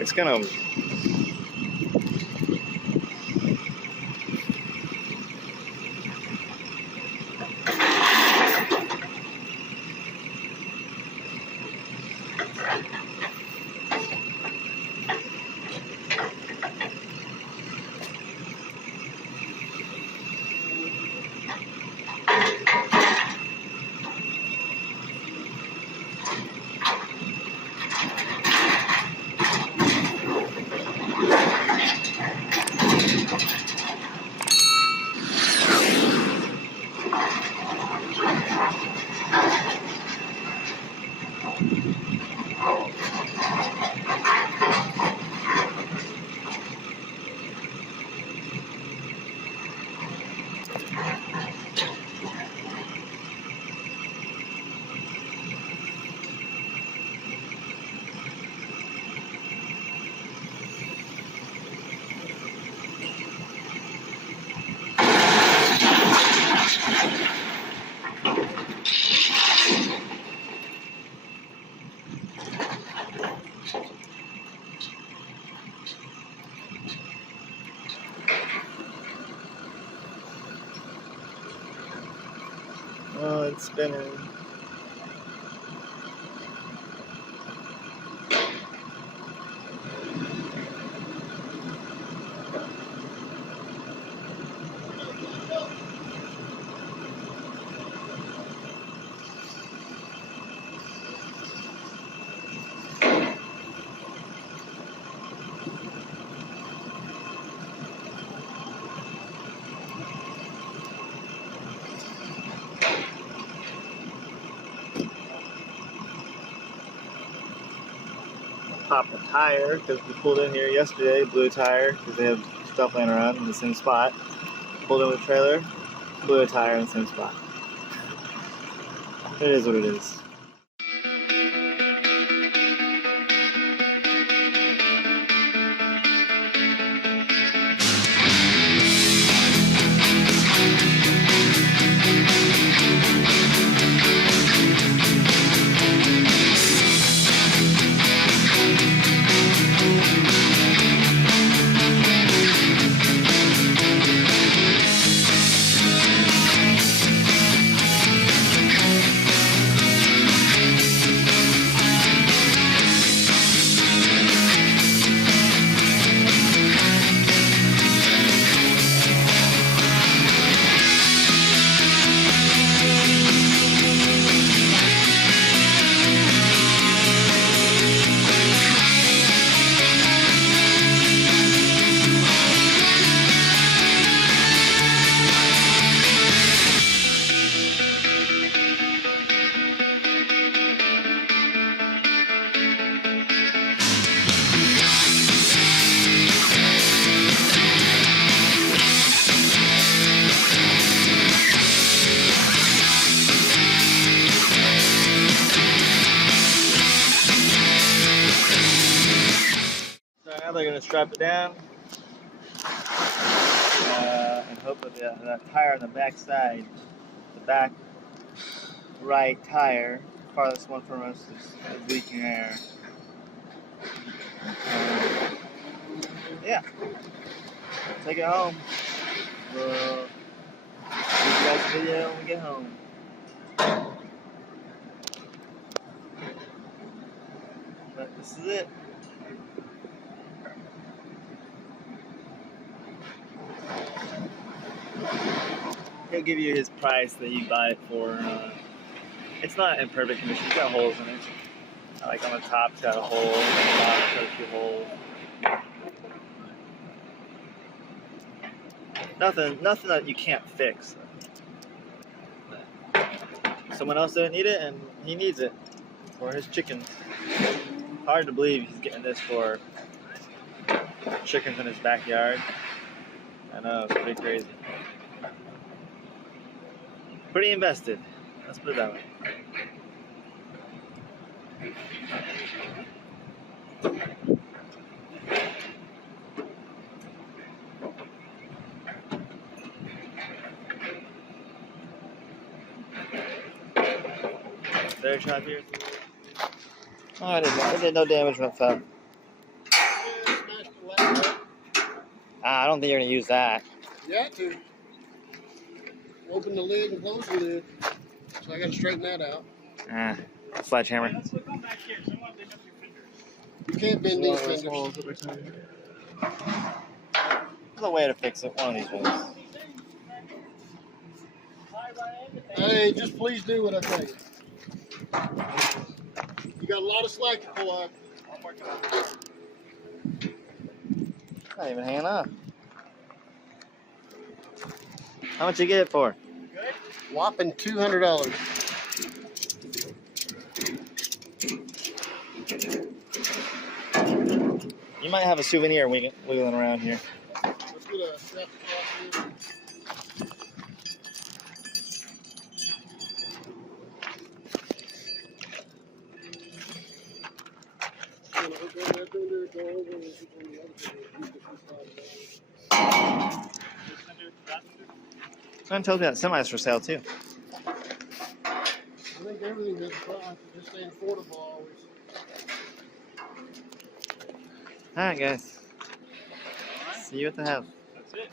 It's gonna. Oh, it's spinning. Popped a tire because we pulled in here yesterday, blew a tire because they have stuff laying around in the same spot. Pulled in with a trailer, blew a tire in the same spot. It is what it is. Now they're going to strap it down and hope that that tire on the back side, the back right tire, farthest one from us, is leaking air. Yeah, take it home. We'll give you guys a video when we get home. But this is it. He'll give you his price that you buy it for. It's not in perfect condition. It's got holes in it. Like on the top, it's got a hole. On the bottom, it's got a few holes. Nothing that you can't fix. Someone else didn't need it, and he needs it for his chickens. Hard to believe he's getting this for chickens in his backyard. I know, it's pretty crazy. Pretty invested. Let's put it that way. Third shot here. Oh, it did no damage when it fell. I don't think you're gonna use that. You have to. Open the lid and close the lid. So I gotta straighten that out. Sledgehammer. You can't bend these fenders. There's a way to fix it one of these ways. Hey, just please do what I tell you. You got a lot of slack to pull out. Not even hanging up. How much you get it for? Whopping $200. You might have a souvenir wiggling around here. Let's get a step across here. Someone told me that semi's for sale too. I think everything is just staying affordable always. Alright guys. See you at the house. That's it.